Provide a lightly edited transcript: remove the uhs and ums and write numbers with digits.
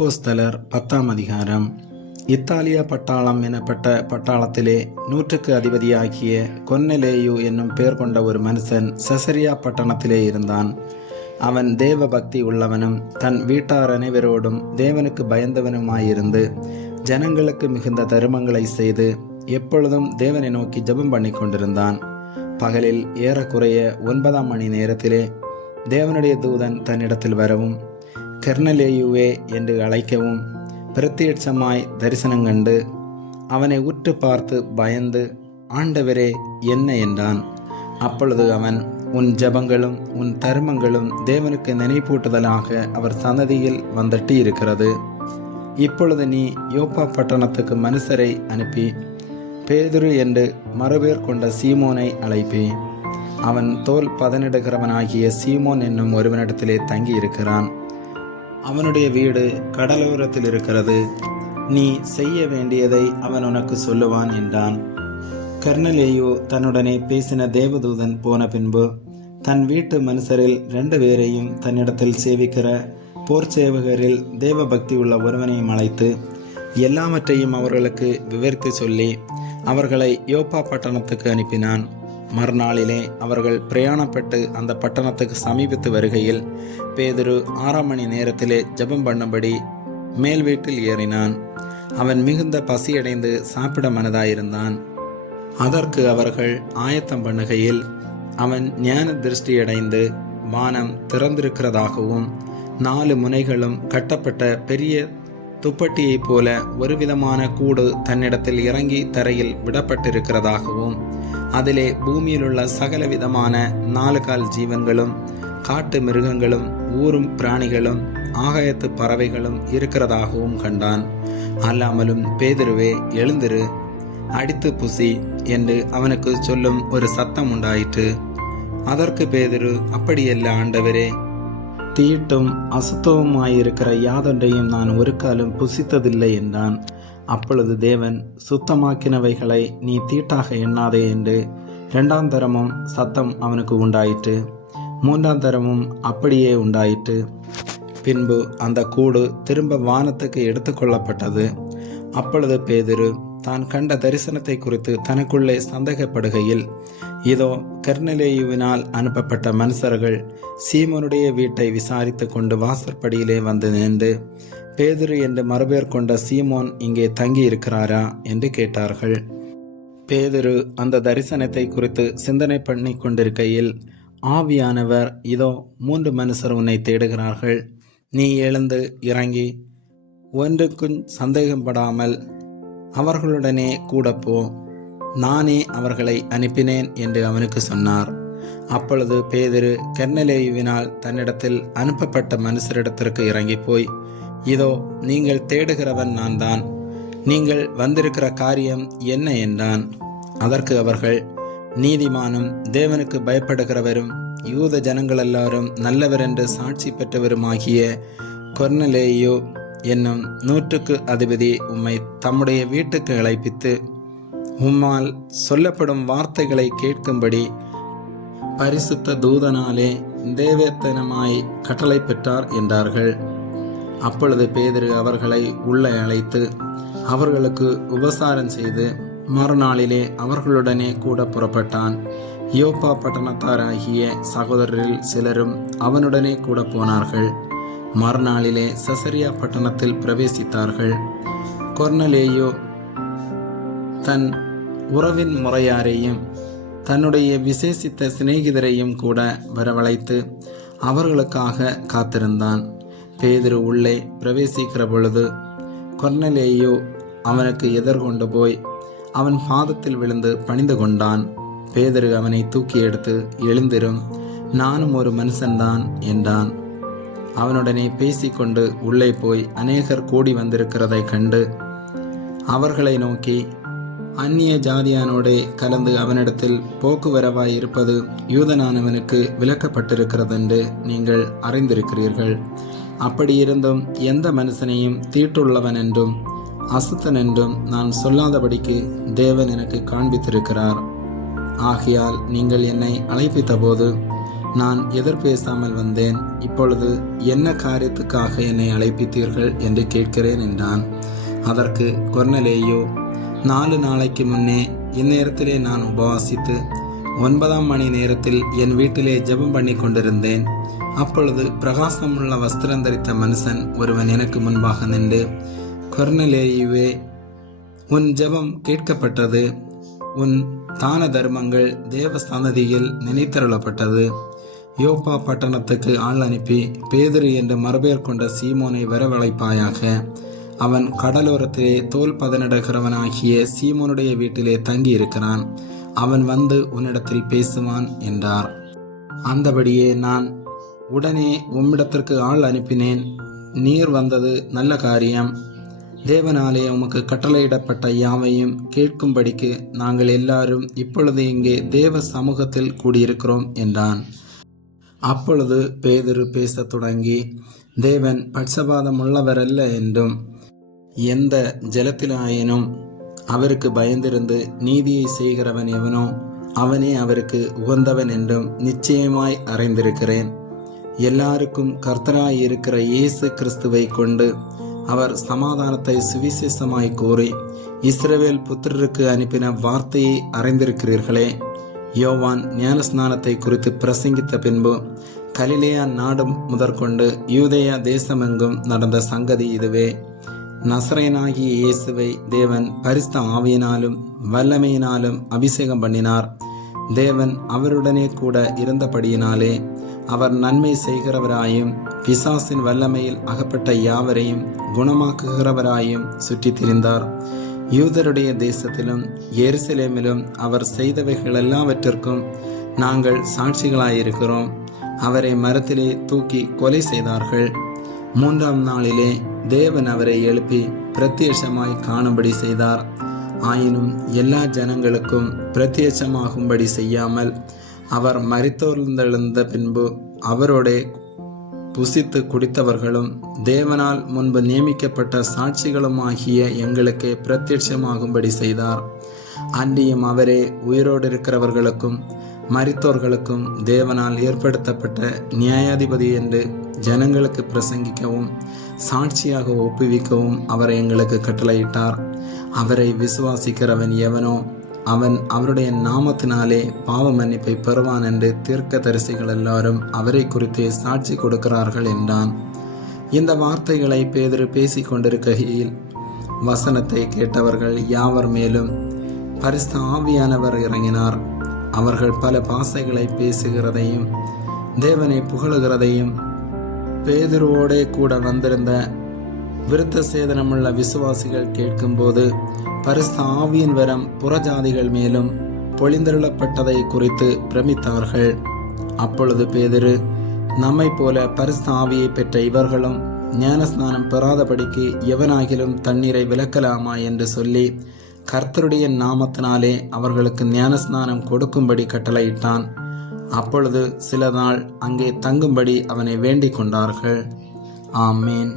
அப்போஸ்தலர் 10ஆம் அதிகாரம். இத்தாலிய பட்டாளம் எனப்பட்ட பட்டாளத்திலே 100க்கு அதிபதியாகிய கொர்நெலேயு என்னும் பெயர் கொண்ட ஒரு மனுஷன் செசரியா பட்டணத்திலே இருந்தான். அவன் தேவ பக்தி உள்ளவனும் தன் வீட்டார் அனைவரோடும் தேவனுக்கு பயந்தவனுமாயிருந்து ஜனங்களுக்கு மிகுந்த தருமங்களை செய்து எப்பொழுதும் தேவனை நோக்கி ஜெபம் பண்ணி கொண்டிருந்தான். பகலில் ஏறக்குறைய 9ஆம் மணி நேரத்திலே தேவனுடைய தூதன் தன்னிடத்தில் வரவும் கொர்நெலேயுவே என்று அழைக்கவும் பிரத்யட்சமாய் தரிசனம் கண்டு அவனை உற்று பார்த்து பயந்து, ஆண்டவரே, என்ன என்றான். அப்பொழுது அவன், உன் ஜெபங்களும் உன் தருமங்களும் தேவனுக்கு நினைப்பூட்டுதலாக அவர் சன்னதியில் வந்தட்டி இருக்கிறது. இப்பொழுது நீ யோப்பா பட்டணத்துக்கு மனுஷரை அனுப்பி பேதுரு என்று மறுபேர் கொண்ட சீமோனை அழைப்பே. அவன் தோல் பதனிடுகிறவனாகிய சீமோன் என்னும் ஒருவனிடத்திலே தங்கி இருக்கிறான். அவனுடைய வீடு கடலோரத்தில் இருக்கிறது. நீ செய்ய வேண்டியதை அவன் உனக்கு சொல்லுவான் என்றான். கொர்நெலேயு தன்னுடனே பேசின தேவதூதன் போன பின்பு தன் வீட்டு மனுஷரில் 2 பேரையும் தன்னிடத்தில் சேவிக்கிற போர்ச்சேவகரில் தேவ பக்தி உள்ள ஒருவனையும் அழைத்து எல்லாவற்றையும் அவர்களுக்கு விவரித்து சொல்லி அவர்களை யோப்பா பட்டணத்துக்கு அனுப்பினான். மறுநாளிலே அவர்கள் பிரயாணப்பட்டு அந்த பட்டணத்துக்கு சமீபித்து வருகையில் பேதுரு 6ஆம் மணி நேரத்திலே ஜெபம் பண்ணும்படி மேல் வீட்டில் ஏறினான். அவன் மிகுந்த பசியடைந்து சாப்பிட மனதாயிருந்தான். அதற்கு அவர்கள் ஆயத்தம் பண்ணுகையில் அவன் ஞான திருஷ்டியடைந்து வானம் திறந்திருக்கிறதாகவும் 4 முனைகளும் கட்டப்பட்ட பெரிய துப்பட்டியைப் போல ஒரு விதமான கூடு தன்னிடத்தில் இறங்கி தரையில் விடப்பட்டிருக்கிறதாகவும் அதிலே பூமியிலுள்ள சகல விதமான 4 கால் ஜீவன்களும் காட்டு மிருகங்களும் ஊரும் பிராணிகளும் ஆகாயத்து பறவைகளும் இருக்கிறதாகவும் கண்டான். அல்லாமலும் பேதுருவே, எழுந்திரு, அடித்து புசி என்று அவனுக்கு சொல்லும் ஒரு சத்தம் உண்டாயிற்று. அதற்கு பேதுரு, அப்படியல்ல ஆண்டவரே, தீட்டும் அசுத்தவுமாயிருக்கிற யாதொன்றையும் நான் ஒரு காலம் புசித்ததில்லை என்றான். அப்பொழுது தேவன், சுத்தமாக்கினவைகளை நீ தீட்டாக எண்ணாதே என்று 2ஆம் தரமும் சத்தம் அவனுக்கு உண்டாயிற்று. 3ஆம் தரமும் அப்படியே உண்டாயிற்று. பின்பு அந்த கூடு திரும்ப வானத்துக்கு எடுத்துக்கொள்ளப்பட்டது. அப்பொழுது பேதுரு தான் கண்ட தரிசனத்தை குறித்து தனக்குள்ளே சந்தேகப்படுகையில், இதோ கொர்நெலேயுவினால் அனுப்பப்பட்ட மனுஷர்கள் சீமோனுடைய வீட்டை விசாரித்து கொண்டு வாசற்படியிலே வந்து நின்று, பேதுரு என்று மறுபேர் கொண்ட சீமோன் இங்கே தங்கி இருக்கிறாரா என்று கேட்டார்கள். பேதுரு அந்த தரிசனத்தை குறித்து சிந்தனை பண்ணி கொண்டிருக்கையில் ஆவியானவர், இதோ 3 மனுஷர் உன்னை தேடுகிறார்கள். நீ எழுந்து இறங்கி ஒன்றுக்கும் சந்தேகப்படாமல் அவர்களுடனே கூட போ, நானே அவர்களை அனுப்பினேன் என்று அவனுக்கு சொன்னார். அப்பொழுது பேதுரு கொர்நெலேயுவினால் தன்னிடத்தில் அனுப்பப்பட்ட மனுஷரிடத்திற்கு இறங்கி போய், இதோ நீங்கள் தேடுகிறவன் நான் தான், நீங்கள் வந்திருக்கிற காரியம் என்ன என்றான். அதற்கு அவர்கள், நீதிமானும் தேவனுக்கு பயப்படுகிறவரும் யூத ஜனங்கள் எல்லாரும் நல்லவர் என்று சாட்சி பெற்றவருமாகிய கொர்நெலேயு என்னும் 100க்கு அதிபதி உம்மை தம்முடைய வீட்டுக்கு அழைப்பித்து உம்மால் சொல்லப்படும் வார்த்தைகளை கேட்கும்படி பரிசுத்த தூதனாலே தேவத்தனமாய் கட்டளை பெற்றார் என்றார்கள். அப்பொழுது பேதுரு அவர்களை உள்ளே அழைத்து அவர்களுக்கு உபசாரம் செய்து மறுநாளிலே அவர்களுடனே கூட புறப்பட்டான். யோப்பா பட்டணத்தாராகிய சகோதரரில் சிலரும் அவனுடனே கூட போனார்கள். மறுநாளிலே செசரியா பட்டணத்தில் பிரவேசித்தார்கள். கொர்நெலேயு தன் உறவின் முறையாரையும் தன்னுடைய விசேஷித்த சிநேகிதரையும் கூட வரவழைத்து அவர்களுக்காக காத்திருந்தான். பேதுரு உள்ளே பிரவேசிக்கிற பொழுது கொர்நெலேயு அவனுக்கு எதிர்கொண்டு போய் அவன் பாதத்தில் விழுந்து பணிந்து கொண்டான். பேதுரு அவனை தூக்கி எடுத்து, எழுந்திரும், நானும் ஒரு மனுஷன்தான் என்றான். அவனுடனே பேசிக்கொண்டு உள்ளே போய் அநேகர் கூடி வந்திருக்கிறதை கண்டு அவர்களை நோக்கி, அந்நிய ஜாதியானோடே கலந்து அவனிடத்தில் போக்குவரவாய் இருப்பது யூதனானவனுக்கு விலக்கப்பட்டிருக்கிறதென்று நீங்கள் அறிந்திருக்கிறீர்கள். அப்படியிருந்தும் எந்த மனுஷனையும் தீட்டுள்ளவன் என்றும் அசுத்தன் என்றும் நான் சொல்லாதபடிக்கு தேவன் எனக்கு காண்பித்திருக்கிறார். ஆகையால் நீங்கள் என்னை அழைப்பித்த போது நான் எதிர்பேசாமல் வந்தேன். இப்பொழுது என்ன காரியத்துக்காக என்னை அழைப்பித்தீர்கள் என்று கேட்கிறேன் என்றான். அதற்கு கொர்நேலியு, 4 நாளைக்கு முன்னே இந்நேரத்திலே நான் உபவாசித்து 9ஆம் மணி நேரத்தில் என் வீட்டிலே ஜெபம் பண்ணி கொண்டிருந்தேன். அப்பொழுது பிரகாசமுள்ள வஸ்திரம் தரித்த மனுஷன் ஒருவன் எனக்கு முன்பாக நின்று, கொர்நேலியுவே, உன் ஜெபம் கேட்கப்பட்டது, உன் தான தர்மங்கள் தேவ சன்னதியில் நினைத்தருளப்பட்டது. யோப்பா பட்டணத்துக்கு ஆள் அனுப்பி பேதுரு என்று மறுபெயர் கொண்ட சீமோனை வரவழைப்பாயாக. அவன் கடலோரத்திலே தோல் பதனிடுகிறவனாகிய சீமோனுடைய வீட்டிலே தங்கி இருக்கிறான். அவன் வந்து உன்னிடத்தில் பேசுவான் என்றார். அந்தபடியே நான் உடனே உம்மிடத்திற்கு ஆள் அனுப்பினேன். நீர் வந்தது நல்ல காரியம். தேவனாலே உமக்கு கட்டளையிடப்பட்ட யாவையும் கேட்கும்படிக்கு நாங்கள் எல்லாரும் இப்பொழுது இங்கே தேவ சமூகத்தில் கூடியிருக்கிறோம் என்றான். அப்பொழுது பேதுரு பேசத் தொடங்கி, தேவன் பட்சபாதம் உள்ளவரல்ல என்றும் எந்த ஜலத்திலாயினும் அவருக்கு பயந்திருந்து நீதியை செய்கிறவன் எவனோ அவனே அவருக்கு உகந்தவன் என்றும் நிச்சயமாய் அறிந்திருக்கிறேன். எல்லாருக்கும் கர்த்தராய் இருக்கிற இயேசு கிறிஸ்துவை கொண்டு அவர் சமாதானத்தை சுவிசேஷமாய் கூறி இஸ்ரவேல் புத்திரருக்கு அனுப்பின வார்த்தையை அறிந்திருக்கிறீர்களே. யோவான் ஞானஸ்நானத்தை குறித்து பிரசங்கித்த பின்பு கலிலேயா நாடு முதற்கொண்டு யூதேயா தேசமெங்கும் நடந்த சங்கதி இதுவே. நசரேயனாகிய இயேசுவை தேவன் பரிசுத்த ஆவியினாலும் வல்லமையினாலும் அபிஷேகம் பண்ணினார். தேவன் அவருடனே கூட இருந்தபடியினாலே அவர் நன்மை செய்கிறவராயும் பிசாசின் வல்லமையில் அகப்பட்ட யாவரையும் குணமாக்குகிறவராயும் சுற்றி திரிந்தார். யூதருடைய தேசத்திலும் எருசலேமிலும் அவர் செய்தவைகள் எல்லாவற்றிற்கும் நாங்கள் சாட்சிகளாயிருக்கிறோம். அவரை மரத்திலே தூக்கி கொலை செய்தார்கள். 3ஆம் நாளிலே தேவன் அவரை எழுப்பி பிரத்யட்சமாய் காணும்படி செய்தார். ஆயினும் எல்லா ஜனங்களுக்கும் பிரத்யட்சமாகும்படி செய்யாமல் அவர் மரித்தோர்ந்தெழுந்த பின்பு அவரோடே புசித்து குடித்தவர்களும் தேவனால் முன்பு நியமிக்கப்பட்ட சாட்சிகளுமாகிய எங்களுக்கு பிரத்யட்சமாகும்படி செய்தார். அன்றியும் அவரே உயிரோடு இருக்கிறவர்களுக்கும் மரித்தோர்களுக்கும் தேவனால் ஏற்படுத்தப்பட்ட நியாயாதிபதி என்று ஜனங்களுக்கு பிரசங்கிக்கவும் சாட்சியாக ஒப்புவிக்கவும் அவரை எங்களுக்கு கட்டளையிட்டார். அவரை விசுவாசிக்கிறவன் எவனோ அவன் அவருடைய நாமத்தினாலே பாவ மன்னிப்பை பெறுவான் என்று தீர்க்கதரிசிகள் எல்லாரும் அவரை குறித்தே சாட்சி கொடுக்கிறார்கள் என்றான். இந்த வார்த்தைகளை பேதுரு பேசி கொண்டிருக்கையில் வசனத்தை கேட்டவர்கள் யாவர் மேலும் பரிசுத்த ஆவியானவர் இறங்கினார். அவர்கள் பல பாஷைகளை பேசுகிறதையும் தேவனை புகழுகிறதையும் பேதுருவோடே கூட வந்திருந்த விருத்த சேதனமுள்ள விசுவாசிகள் கேட்கும்போது பரிசுத்த ஆவியின் வரம் புறஜாதிகள் மேலும் பொழிந்தருளப்பட்டதை குறித்து பிரமித்தார்கள். அப்பொழுது பேதுரு, நம்மை போல பரிசுத்த ஆவியை பெற்ற இவர்களும் ஞானஸ்நானம் பெறாதபடிக்கு எவனாகிலும் தண்ணீரை விலக்கலாமா என்று சொல்லி கர்த்தருடைய நாமத்தினாலே அவர்களுக்கு ஞானஸ்நானம் கொடுக்கும்படி கட்டளையிட்டான். அப்பொழுது சில நாள் அங்கே தங்கும்படி அவனை வேண்டிக் கொண்டார்கள். ஆமேன்.